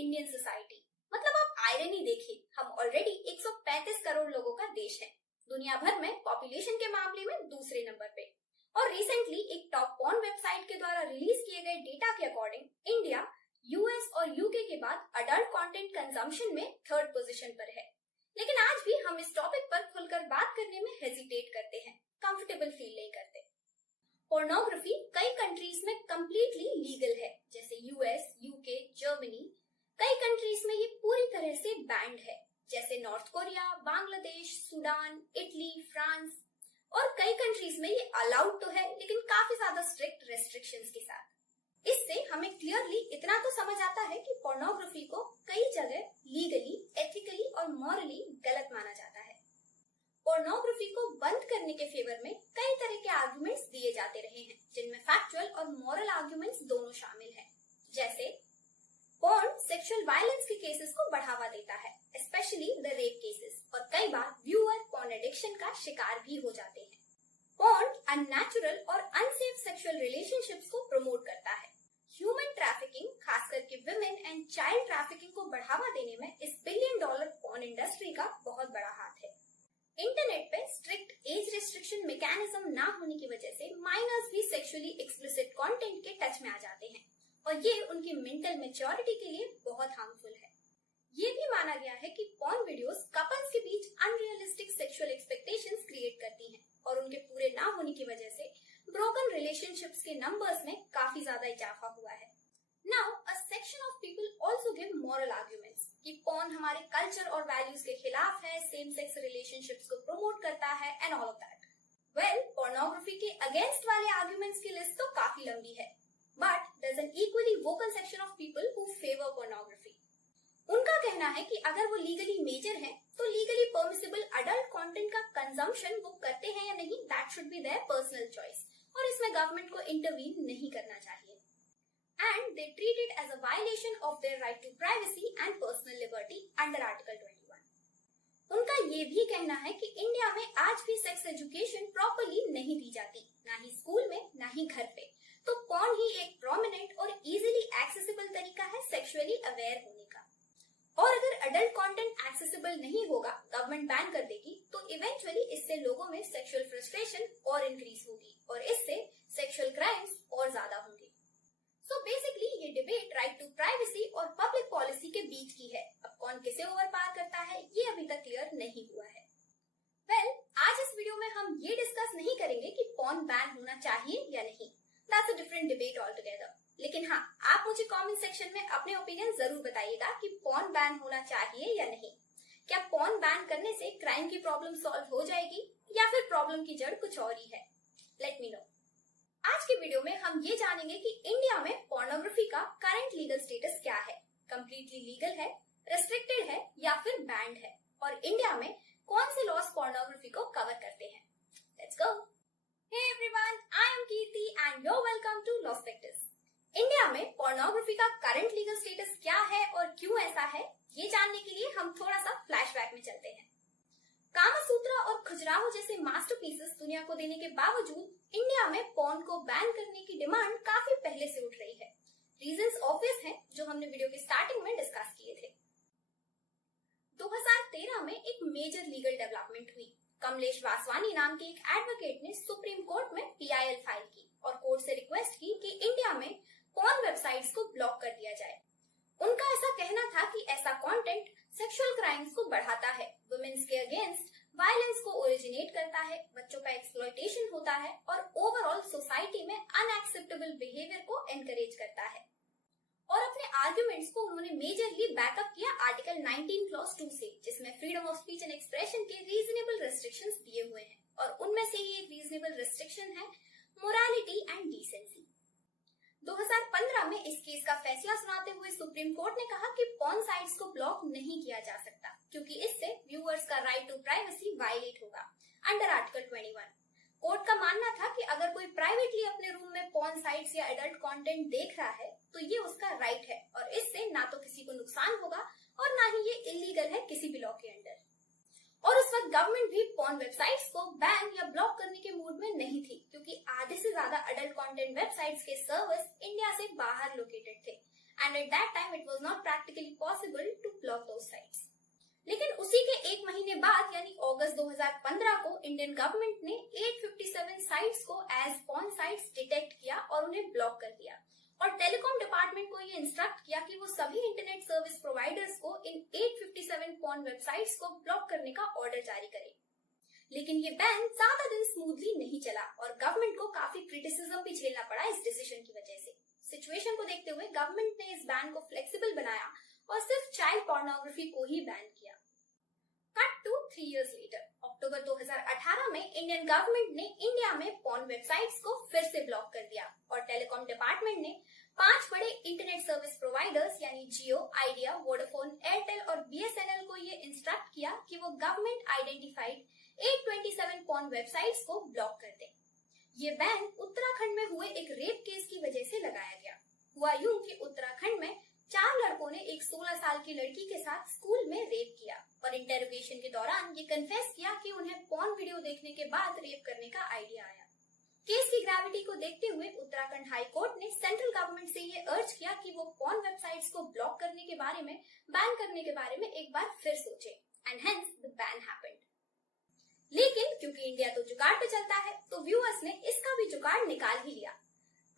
Indian society. मतलब आप irony देखिए, हम ऑलरेडी 135 करोड़ लोगों का देश है, दुनिया भर में पॉपुलेशन के मामले में दूसरे नंबर पे। और रिसेंटली एक टॉप पॉर्न वेबसाइट के द्वारा रिलीज किए गए डेटा के अकॉर्डिंग इंडिया यूएस और यूके के बाद अडल्ट कंटेंट कंजम्पशन में थर्ड पोजीशन पर है। लेकिन आज भी हम इस टॉपिक पर खुलकर बात करने में हेजिटेट करते हैं, कंफर्टेबल फील नहीं करते। पोर्नोग्राफी कई कंट्रीज में कंप्लीटली लीगल है, जैसे यूएस, यूके, जर्मनी। कई कंट्रीज में ये पूरी तरह से बैंड है, जैसे north Korea, Bangladesh, Sudan, Italy, France. और कई कंट्रीज में ये अलाउड तो है, लेकिन काफी ज्यादा स्ट्रिक्ट रेस्ट्रिक्शंस के साथ। इससे हमें क्लियरली इतना तो समझ आता है कि पोर्नोग्राफी को कई जगह लीगली, एथिकली और मॉरली गलत माना जाता है। पोर्नोग्राफी को बंद करने के फेवर में कई तरह के आर्गुमेंट्स दिए जाते रहे हैं, जिनमें फैक्चुअल और मॉरल आर्गुमेंट्स दोनों शामिल हैं। जैसे पोर्न सेक्सुअल वायलेंस के केसेस को बढ़ावा देता है, स्पेशली द रेप केसेस, और कई बार व्यूअर पोर्न एडिक्शन का शिकार भी हो जाते हैं। पोर्न अननेचुरल और अनसेफ सेक्सुअल रिलेशनशिप्स को प्रमोट करता है। ह्यूमन ट्रैफिकिंग, खास करके विमेन एंड चाइल्ड ट्रैफिकिंग को बढ़ावा देने में इस $1 बिलियन पोर्न इंडस्ट्री का बहुत बड़ा हाथ है। इंटरनेट पे स्ट्रिक्ट एज रिस्ट्रिक्शन मैकेनिज्म ना होने की वजह से माइनर्स भी सेक्सुअली एक्सप्लिसिट कंटेंट के टच में आ जाते हैं, और ये उनकी मेंटल मैच्योरिटी के लिए बहुत हार्मफुल है। ये भी माना गया है कि पोर्न वीडियोस कपल्स के बीच अनरियलिस्टिक सेक्सुअल एक्सपेक्टेशंस क्रिएट करती हैं, और उनके पूरे ना होने की वजह से ब्रोकन रिलेशनशिप्स के नंबर्स में काफी ज्यादा इजाफा हुआ है। Now a section of people also give moral arguments कि पोर्न हमारे कल्चर और वैल्यूज के खिलाफ है, सेम सेक्स रिलेशनशिप्स को प्रमोट करता है and all of that. Well, pornography के अगेंस्ट वाले आर्गुमेंट्स की लिस्ट तो काफी लंबी है, but there is an equally vocal section of people who favour pornography. उनका कहना है कि अगर वो लीगली मेजर है तो लीगली परमिसिबल अडल्ट कंटेंट का कंजम्पशन वो करते हैं या नहीं, that should be their personal choice, और इसमें गवर्नमेंट को इंटरवीन नहीं करना चाहिए। And they treat it as a violation of their right to privacy and personal liberty under article 21। उनका ये भी कहना है कि इंडिया में आज भी सेक्स एजुकेशन प्रॉपर्ली नहीं दी जाती, ना ही स्कूल में ना ही घर पे। तो पोर्न ही एक प्रोमिनेंट और इजीली एक्सेसिबल तरीका है सेक्सुअली अवेयर होने का। और अगर अडल्ट कंटेंट एक्सेसिबल नहीं होगा, गवर्नमेंट बैन कर देगी, तो इवेंचुअली इससे लोगों में सेक्सुअल फ्रस्ट्रेशन और इंक्रीज होगी, और इससे सेक्सुअल क्राइम्स और ज्यादा होंगे। सो बेसिकली ये डिबेट राइट टू प्राइवेसी और पब्लिक पॉलिसी के बीच की है। अब कौन किसे ओवर पार करता है, ये अभी तक क्लियर नहीं हुआ है। वेल, आज इस वीडियो में हम ये डिस्कस नहीं करेंगे कि पोर्न बैन होना चाहिए या नहीं, that's a different debate all together. लेकिन हाँ, आप मुझे कमेंट सेक्शन में अपने ओपिनियन जरूर बताइएगा कि पोर्न बैन होना चाहिए या नहीं। क्या पोर्न बैन करने से क्राइम की प्रॉब्लम सॉल्व हो जाएगी, या फिर प्रॉब्लम की जड़ कुछ और ही है? Let me know. आज के वीडियो में हम ये जानेंगे कि इंडिया में पोर्नोग्राफी का करंट लीगल स्टेटस क्या है, कंप्लीटली लीगल है, रेस्ट्रिक्टेड है या फिर बैंड है, और इंडिया में कौन से लॉज पोर्नोग्राफी को कवर करते हैं। Let's go. Hey everyone, I am Kirti and you are welcome to Lawspectis. India में पोर्नोग्राफी का करंट लीगल स्टेटस क्या है और क्यों ऐसा है, ये जानने के लिए हम थोड़ा सा फ्लैशबैक में चलते हैं। कामासूत्रा और खजुराहो जैसे मास्टरपीसेस दुनिया को देने के बावजूद इंडिया में पोर्न को बैन करने की डिमांड काफी पहले से उठ रही है। रीजंस ऑब्वियस हैं, जो हमने वीडियो के स्टार्टिंग में डिस्कस किए थे। 2013 में एक मेजर लीगल डेवलपमेंट हुई। कमलेश वासवानी नाम के एक एडवोकेट ने सुप्रीम कोर्ट में PIL फाइल की और कोर्ट से रिक्वेस्ट की कि इंडिया में पोर्न वेबसाइट्स को ब्लॉक कर दिया जाए। उनका ऐसा कहना था कि ऐसा कंटेंट सेक्सुअल क्राइम्स को बढ़ाता है, वुमेन्स के अगेंस्ट वायलेंस को ओरिजिनेट करता है, बच्चों का एक्सप्लॉयटेशन होता है और ओवरऑल सोसाइटी में अनएक्सेप्टेबल बिहेवियर को एनकरेज करता है। और अपने आर्ग्यूमेंट्स को उन्होंने मेजरली बैकअप किया आर्टिकल 19 क्लॉज 2 से, जिसमें freedom of speech and expression के रीजनेबल रेस्ट्रिक्शंस दिए हुए हैं, और उनमें से ही एक रीजनेबल रेस्ट्रिक्शन है मोरालिटी एंड डिसेंसी। 2015 में इस केस का फैसला सुनाते हुए सुप्रीम कोर्ट ने कहा कि पोर्न साइट्स को ब्लॉक नहीं किया जा सकता, क्योंकि इससे व्यूअर्स का राइट टू प्राइवेसी वायलेट होगा अंडर आर्टिकल 21। कोर्ट का मानना था कि अगर कोई प्राइवेटली अपने रूम में पोर्न साइट्स या एडल्ट कंटेंट देख रहा है तो ये उसका राइट है, और इससे ना तो किसी को नुकसान होगा और ना ही ये इलीगल है किसी भी लॉ के अंडर। और उस वक्त गवर्नमेंट भी पोर्न वेबसाइट्स को बैन या ब्लॉक करने के मूड में नहीं थी, क्योंकि आधे से ज्यादा अडल्ट कंटेंट वेबसाइट्स के सर्वर्स इंडिया से बाहर लोकेटेड थे and at that time it was not practically possible to block those sites. लेकिन उसी के एक महीने बाद यानी अगस्त 2015 को इंडियन गवर्नमेंट ने 857 साइट्स को एज पॉर्न साइट्स डिटेक्ट किया और उन्हें ब्लॉक कर दिया और टेलीकॉम डिपार्टमेंट को ये इंस्ट्रक्ट किया कि वो सभी इंटरनेट सर्विस प्रोवाइडर्स को इन 857 पॉर्न वेबसाइट्स को ब्लॉक करने का ऑर्डर जारी करे। लेकिन ये बैन ज्यादा दिन स्मूथली नहीं चला और गवर्नमेंट को काफी क्रिटिसिज्म भी झेलना पड़ा इस डिसीजन की वजह से। सिचुएशन को देखते हुए गवर्नमेंट ने इस बैन को फ्लेक्सिबल बनाया और सिर्फ चाइल्ड पोर्नोग्राफी को ही बैन किया। कट टू 3 years later, अक्टूबर 2018 में इंडियन गवर्नमेंट ने इंडिया में पॉर्न वेबसाइट्स को फिर से ब्लॉक कर दिया और टेलीकॉम डिपार्टमेंट ने 5 बड़े इंटरनेट सर्विस प्रोवाइडर्स यानी जियो, आइडिया, वोडाफोन, एयरटेल और बीएसएनएल को ये इंस्ट्रक्ट किया कि वो गवर्नमेंट आइडेंटिफाइड 827 पॉर्न वेबसाइट्स को ब्लॉक कर दे। ये बैन उत्तराखंड में हुए एक रेप केस की वजह से लगाया गया। हुआ यूं कि उत्तराखंड में 4 लड़कों ने एक 16 साल की लड़की के साथ स्कूल में रेप किया और इंटेरोगेशन के दौरान ये कन्फेस किया कि उन्हें पॉर्न वीडियो देखने के बाद रेप करने का आइडिया आया। केस की ग्रेविटी को देखते हुए उत्तराखंड हाई कोर्ट ने सेंट्रल गवर्नमेंट से ये अर्ज किया कि वो पॉर्न वेबसाइट्स को ब्लॉक करने के बारे में, बैन करने के बारे में एक बार फिर सोचे and hence the ban happened. लेकिन क्योंकि इंडिया तो जुगाड़ पे चलता है तो व्यूअर्स ने इसका भी जुगाड़ निकाल ही लिया।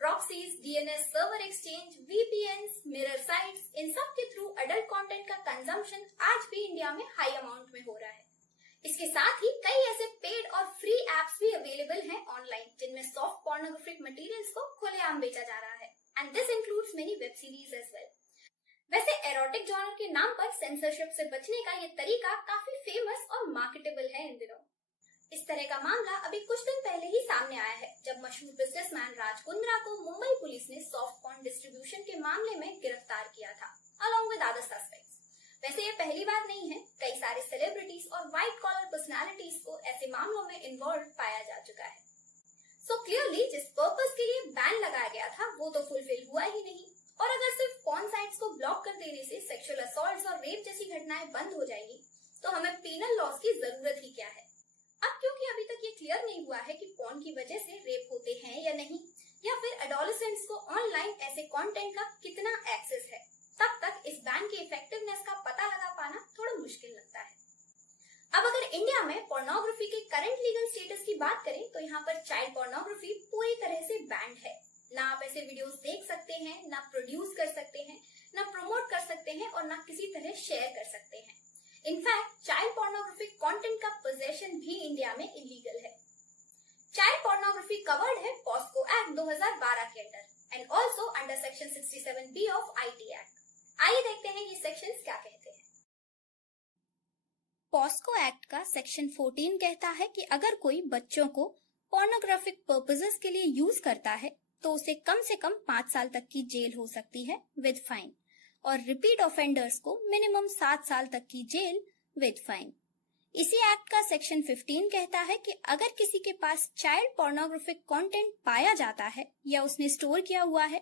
Proxies, DNS server exchange, VPNs, mirror sites, इन सब के थ्रू अडल्ट कंटेंट का कंजम्पशन आज भी इंडिया में हाई अमाउंट में हो रहा है। इसके साथ ही कई ऐसे पेड और फ्री एप्स भी अवेलेबल हैं ऑनलाइन जिनमें सॉफ्ट पोर्नोग्राफिक मटेरियल्स को खुलेआम बेचा जा रहा है and this includes many web series as well. वैसे एरोटिक जॉनर के नाम पर सेंसरशिप से बचने का ये तरीका काफी फेमस और मार्केटेबल है इन दिनों। इस तरह का मामला अभी कुछ दिन पहले ही सामने आया है जब मशहूर बिजनेसमैन राज कुंद्रा को मुंबई पुलिस ने सॉफ्ट पॉर्न डिस्ट्रीब्यूशन के मामले में गिरफ्तार किया था अलॉन्ग विद अदर सस्पेक्ट्स। वैसे ये पहली बार नहीं है, कई सारे सेलिब्रिटीज और व्हाइट कॉलर पर्सनालिटीज को ऐसे मामलों में इन्वॉल्व पाया जा चुका है। सो क्लियरली जिस पर्पस के लिए बैन लगाया गया था वो तो फुलफिल हुआ ही नहीं और अगर सिर्फ पॉर्न साइट्स को ब्लॉक कर देने से सेक्सुअल असॉल्ट्स और रेप जैसी घटनाएं बंद हो जाएगी तो हमें पेनल लॉज की जरूरत ही क्या है। अब क्योंकि अभी तक ये क्लियर नहीं हुआ है कि पॉर्न की वजह से रेप होते हैं या नहीं या फिर एडोलेसेंट्स को ऑनलाइन ऐसे कंटेंट का कितना एक्सेस है, तब तक इस बैन की इफेक्टिवनेस का पता लगा पाना थोड़ा मुश्किल लगता है। अब अगर इंडिया में पोर्नोग्राफी के करंट लीगल स्टेटस की बात करें तो यहाँ पर चाइल्ड पोर्नोग्राफी पूरी तरह से बैंड है। ना आप ऐसे वीडियोस देख सकते हैं, ना प्रोड्यूस कर सकते हैं, ना प्रमोट कर सकते हैं और ना किसी तरह शेयर कर सकते हैं। इनफैक्ट चाइल्ड पोर्नोग्राफिक कंटेंट का पोजेशन भी इंडिया में इलीगल है। चाइल्ड पोर्नोग्राफी कवर्ड है पॉस्को एक्ट 2012 के under and also under section 67B of IT act. आइए देखते हैं ये सेक्शंस क्या कहते हैं। पॉस्को एक्ट का सेक्शन 14 कहता है कि अगर कोई बच्चों को पोर्नोग्राफिक पर्पसेस के लिए यूज करता है तो उसे कम से कम 5 साल तक की जेल हो सकती है विद फाइन और रिपीट ऑफेंडर्स को मिनिमम 7 साल तक की जेल विद फाइन। इसी एक्ट का सेक्शन 15 कहता है कि अगर किसी के पास चाइल्ड पोर्नोग्राफिक कंटेंट पाया जाता है या उसने स्टोर किया हुआ है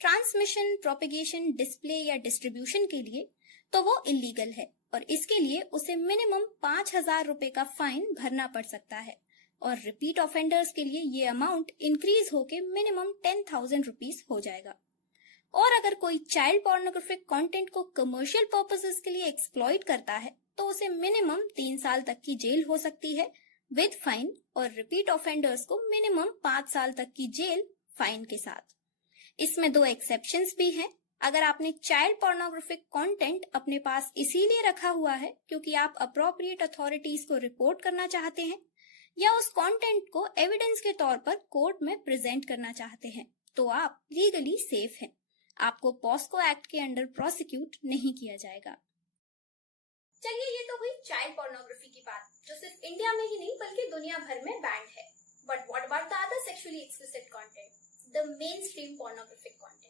ट्रांसमिशन, प्रोपेगेशन, डिस्प्ले या डिस्ट्रीब्यूशन के लिए तो वो इलीगल है और इसके लिए उसे मिनिमम 5,000 रुपए का फाइन भरना पड़ सकता है और रिपीट ऑफेंडर्स के लिए ये अमाउंट इंक्रीज होके मिनिमम 10,000 रुपीज हो जाएगा। और अगर कोई चाइल्ड पोर्नोग्राफिक कंटेंट को कमर्शियल पर्पसेस के लिए एक्सप्लॉइट करता है तो उसे मिनिमम 3 साल तक की जेल हो सकती है विद फाइन और रिपीट ऑफेंडर्स को मिनिमम 5 साल तक की जेल फाइन के साथ। इसमें 2 एक्सेप्शंस भी हैं। अगर आपने चाइल्ड पोर्नोग्राफिक कंटेंट अपने पास इसीलिए रखा हुआ है क्योंकि आप अप्रोप्रिएट अथॉरिटीज को रिपोर्ट करना चाहते हैं या उस कंटेंट को एविडेंस के तौर पर कोर्ट में प्रेजेंट करना चाहते हैं तो आप लीगली सेफ हैं। आपको पॉस्को एक्ट के अंडर प्रोसिक्यूट नहीं किया जाएगा। चलिए ये तो हुई चाइल्ड पोर्नोग्राफी की बात जो सिर्फ इंडिया में ही नहीं बल्कि दुनिया भर में बैंड है। But what about the other sexually explicit content, the main stream pornographic content?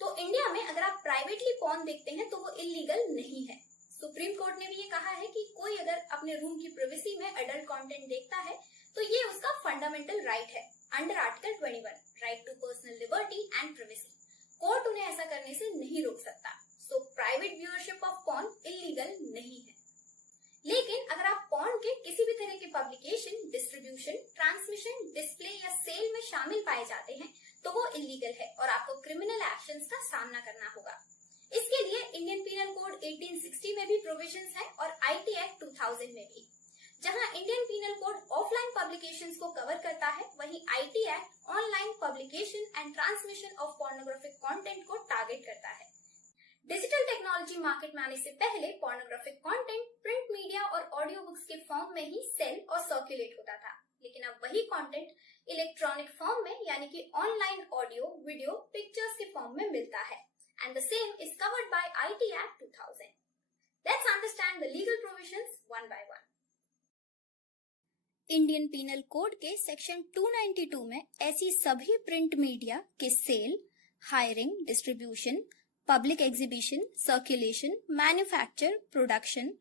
तो इंडिया में अगर आप प्राइवेटली पॉर्न देखते हैं तो वो इलीगल नहीं है। सुप्रीम कोर्ट ने भी ये कहा है कि कोई अगर अपने रूम की प्राइवेसी में एडल्ट कंटेंट देखता है तो ये उसका फंडामेंटल राइट है under article 21, right to personal liberty and privacy. Court उन्हें ऐसा करने से नहीं रोक सकता। So private viewership of porn illegal नहीं है। लेकिन अगर आप पॉर्न के किसी भी तरह के पब्लिकेशन, डिस्ट्रीब्यूशन, ट्रांसमिशन, डिस्प्ले या सेल में शामिल पाए जाते हैं तो वो इलीगल है और आपको क्रिमिनल एक्शंस का सामना करना होगा। इसके लिए इंडियन पीनल कोड 1860 में भी प्रोविजंस हैं और आईटी एक्ट 2000 में भी। जहां Indian penal code offline publications को कवर करता है, वहीं IT act online publication and transmission of pornographic content को टारगेट करता है। डिजिटल टेक्नोलॉजी मार्केट में आने से पहले पोर्नोग्राफिक कंटेंट प्रिंट मीडिया और ऑडियो बुक्स के फॉर्म में ही सेल और सर्कुलेट होता था, लेकिन अब वही कंटेंट इलेक्ट्रॉनिक फॉर्म में यानी कि ऑनलाइन ऑडियो, वीडियो, पिक्चर्स के फॉर्म में मिलता है and the same is covered by IT Act 2000. Let's understand the legal provisions one by one. Indian penal code के सेक्शन 292 में ऐसी सभी प्रिंट मीडिया के sale, hiring, distribution, public exhibition, circulation, manufacture, production,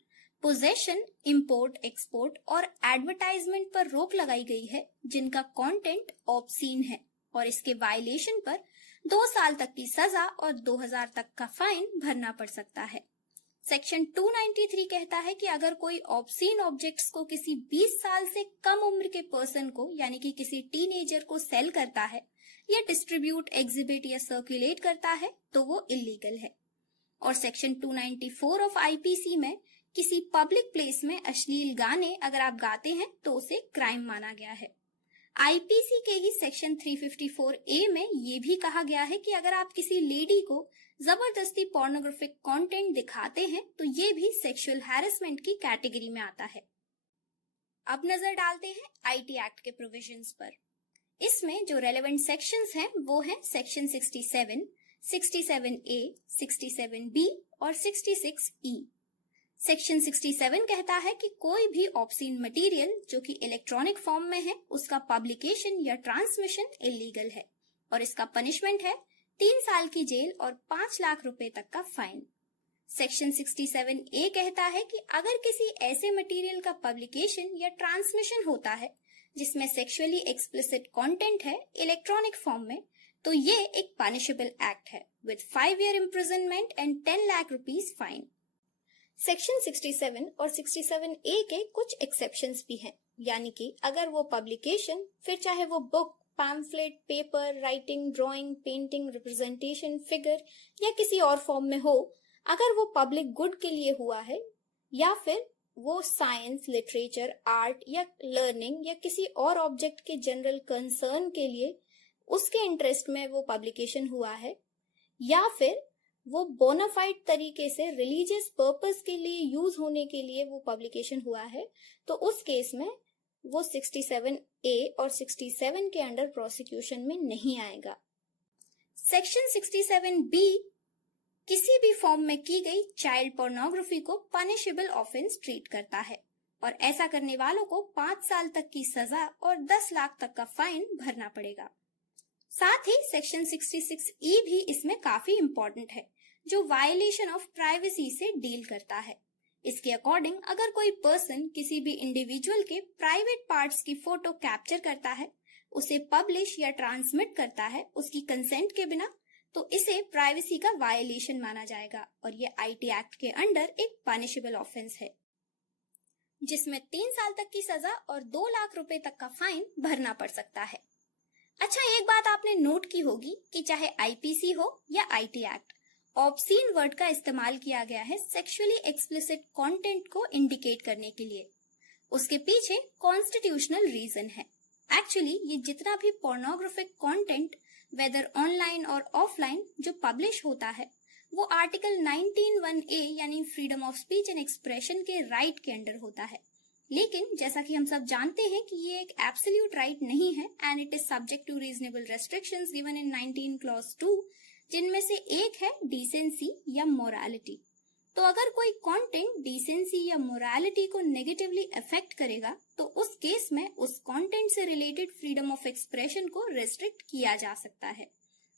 possession, import, export और advertisement पर रोक लगाई गई है जिनका कंटेंट ऑब्सीन है और इसके वायलेशन पर 2 साल तक की सजा और 2000 तक का फाइन भरना पड़ सकता है। सेक्शन 293 कहता है कि अगर कोई ऑब्सीन ऑब्जेक्ट्स को किसी 20 साल से कम उम्र के पर्सन को यानी कि किसी टीनेजर को सेल करता है या डिस्ट्रीब्यूट, एग्जिबिट या सर्कुलेट करता है तो वो इलीगल है। और सेक्शन 294 ऑफ आईपीसी में किसी पब्लिक प्लेस में अश्लील गाने अगर आप गाते हैं तो उसे क्राइम माना गया है। आईपीसी के ही सेक्शन 354A में ये भी कहा गया है कि अगर आप किसी लेडी को जबरदस्ती पोर्नोग्राफिक कंटेंट दिखाते हैं तो ये भी सेक्सुअल हैरेसमेंट की कैटेगरी में आता है। अब नजर डालते हैं आईटी एक्ट के प्रोविजंस पर। इसमें जो रेलेवेंट सेक्शंस हैं वो हैं सेक्शन 67, 67A, 67B और 66E। सेक्शन 67 कहता है कि कोई भी ऑब्सीन मटेरियल जो कि इलेक्ट्रॉनिक फॉर्म में है उसका पब्लिकेशन या ट्रांसमिशन इलीगल है और इसका पनिशमेंट है 3 साल की जेल और 5 लाख रुपए तक का फाइन। सेक्शन 67A कहता है कि अगर किसी ऐसे मटेरियल का पब्लिकेशन या ट्रांसमिशन होता है जिसमें सेक्सुअली एक्सप्लिसिट कंटेंट है इलेक्ट्रॉनिक फॉर्म में तो ये एक पनिशेबल एक्ट है with 5 year imprisonment and 10 lakh rupees fine. Section 67 और 67A के कुछ एक्सेप्शंस भी हैं, यानी कि अगर वो पब्लिकेशन फिर चाहे वो book, pamphlet, paper, writing, drawing, painting, representation, figure या किसी और फॉर्म में हो, अगर वो पब्लिक गुड के लिए हुआ है या फिर वो साइंस, लिटरेचर, आर्ट या लर्निंग या किसी और ऑब्जेक्ट के जनरल कंसर्न के लिए उसके इंटरेस्ट में वो पब्लिकेशन हुआ है या फिर वो बोनाफाइड तरीके से रिलीजियस पर्पस के लिए यूज होने के लिए वो पब्लिकेशन हुआ है तो उस केस में वो 67A और 67 के अंडर प्रोसिक्यूशन में नहीं आएगा। सेक्शन 67B किसी भी फॉर्म में की गई चाइल्ड पोर्नोग्राफी को पनिशेबल ऑफेंस ट्रीट करता है और ऐसा करने वालों को 5 साल तक की सजा और 10 लाख तक का फाइन भरना पड़ेगा। साथ ही सेक्शन 66E भी इसमें काफी इम्पोर्टेंट है जो वायलेशन ऑफ प्राइवेसी से डील करता है। इसके अकॉर्डिंग अगर कोई पर्सन किसी भी इंडिविजुअल के प्राइवेट पार्ट्स की फोटो कैप्चर करता है, उसे पब्लिश या ट्रांसमिट करता है उसकी कंसेंट के बिना तो इसे प्राइवेसी का वायलेशन माना जाएगा और ये आईटी एक्ट के अंडर एक पनिशेबल ऑफेंस है जिसमें 3 साल तक की सजा और 2 लाख रुपए तक का फाइन भरना पड़ सकता है। अच्छा, एक बात आपने नोट की होगी कि चाहे आईपीसी हो या आईटी एक्ट, ऑब्सीन वर्ड का इस्तेमाल किया गया है सेक्सुअली एक्सप्लिसिट कंटेंट को इंडिकेट करने के लिए। उसके पीछे कॉन्स्टिट्यूशनल रीजन है। एक्चुअली ये जितना भी पोर्नोग्राफिक कंटेंट वेदर ऑनलाइन और ऑफलाइन जो पब्लिश होता है वो आर्टिकल 19(1)A यानी freedom of speech and expression के राइट के अंडर होता है, लेकिन जैसा कि हम सब जानते हैं कि ये एक एब्सोल्यूट राइट नहीं है and it is subject to reasonable restrictions given in 19 clause 2 जिनमें से एक है डिसेंसी या मोरालिटी। तो अगर कोई कंटेंट डिसेंसी या मोरालिटी को नेगेटिवली अफेक्ट करेगा तो उस केस में उस कंटेंट से रिलेटेड फ्रीडम ऑफ एक्सप्रेशन को रेस्ट्रिक्ट किया जा सकता है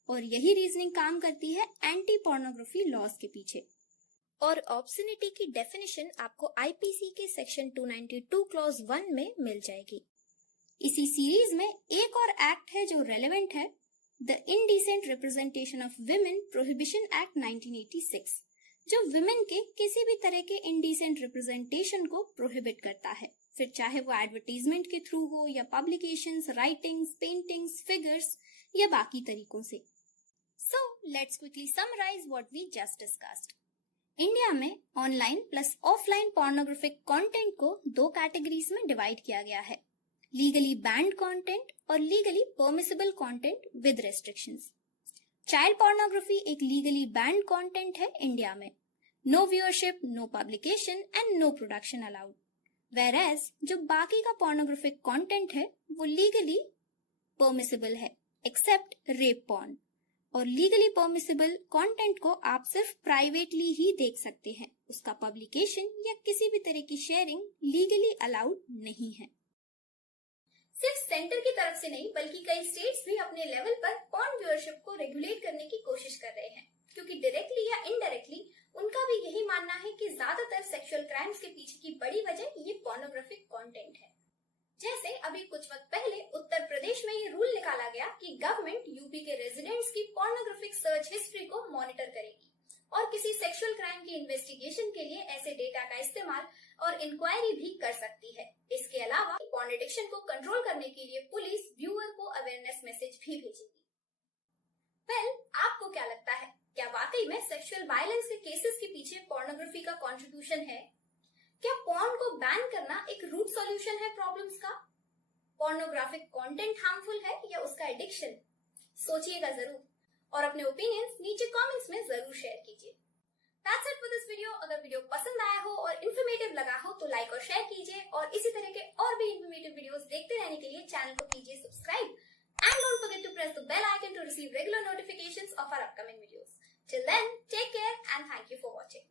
और यही रीजनिंग काम करती है एंटी पोर्नोग्राफी लॉज के पीछे। और ऑब्सनिटी की डेफिनेशन आपको आईपीसी के सेक्शन 292 क्लॉज 1 में मिल जाएगी। इसी सीरीज में एक और एक्ट है जो रेलेवेंट है, the indecent representation of women prohibition act 1986, जो विमेन के किसी भी तरह के इनडिसेंट रिप्रेजेंटेशन को प्रोहिबिट करता है, फिर चाहे वो एडवर्टीजमेंट के थ्रू हो या पब्लिकेशंस, राइटिंग्स, पेंटिंग्स, फिगर्स या बाकी तरीकों से। So let's quickly summarize what we just discussed. India में online plus offline pornographic content को दो कैटेगरीज में डिवाइड किया गया है, लीगली बैंड कंटेंट और legally permissible content with restrictions. Child pornography एक लीगली बैंड कंटेंट है इंडिया में। No viewership, no publication and no production allowed. Whereas जो बाकी का पोर्नोग्राफिक कंटेंट है वो लीगली परमिसिबल है एक्सेप्ट रेप पॉर्न, और लीगली परमिसिबल कंटेंट को आप सिर्फ प्राइवेटली ही देख सकते हैं, उसका पब्लिकेशन या किसी भी तरह की शेयरिंग लीगली अलाउड नहीं है। सिर्फ सेंटर की तरफ से नहीं बल्कि कई स्टेट्स भी अपने लेवल पर पॉर्न व्यूअरशिप को रेगुलेट करने की कोशिश कर रहे हैं, क्योंकि डायरेक्टली या इनडायरेक्टली उनका भी यही मानना है कि ज्यादातर सेक्सुअल क्राइम्स के पीछे की बड़ी वजह ये पोर्नोग्राफिक कंटेंट है। जैसे अभी कुछ वक्त पहले उत्तर प्रदेश में ये रूल निकाला गया कि गवर्नमेंट यूपी के रेजिडेंट्स की पोर्नोग्राफिक सर्च हिस्ट्री को मॉनिटर करेगी और किसी सेक्सुअल क्राइम की इन्वेस्टिगेशन के लिए ऐसे डेटा का इस्तेमाल और इंक्वायरी भी कर सकती है। इसके अलावा पॉर्न एडिक्शन को कंट्रोल करने के लिए पुलिस व्यूअर को अवेयरनेस मैसेज भी भेजेगी। वेल, आपको क्या लगता है, क्या वाकई में सेक्सुअल वायलेंस के केसेस के पीछे पोर्नोग्राफी का कंट्रीब्यूशन है? क्या पॉर्न को बैन करना एक रूट सॉल्यूशन है प्रॉब्लम्स का? पोर्नोग्राफिक कंटेंट हार्मफुल है या उसका एडिक्शन? सोचिएगा जरूर और अपने ओपिनियंस नीचे कमेंट्स में जरूर शेयर कीजिए। That's it for this video। अगर वीडियो पसंद आया हो और इन्फॉर्मेटिव लगा हो तो लाइक और शेयर कीजिए, और इसी तरह के और भी इन्फॉर्मेटिव वीडियोस देखते रहने के लिए चैनल को कीजिए subscribe and don't forget to press the bell icon to receive regular notifications of our upcoming videos. Till then, take care and thank you for watching.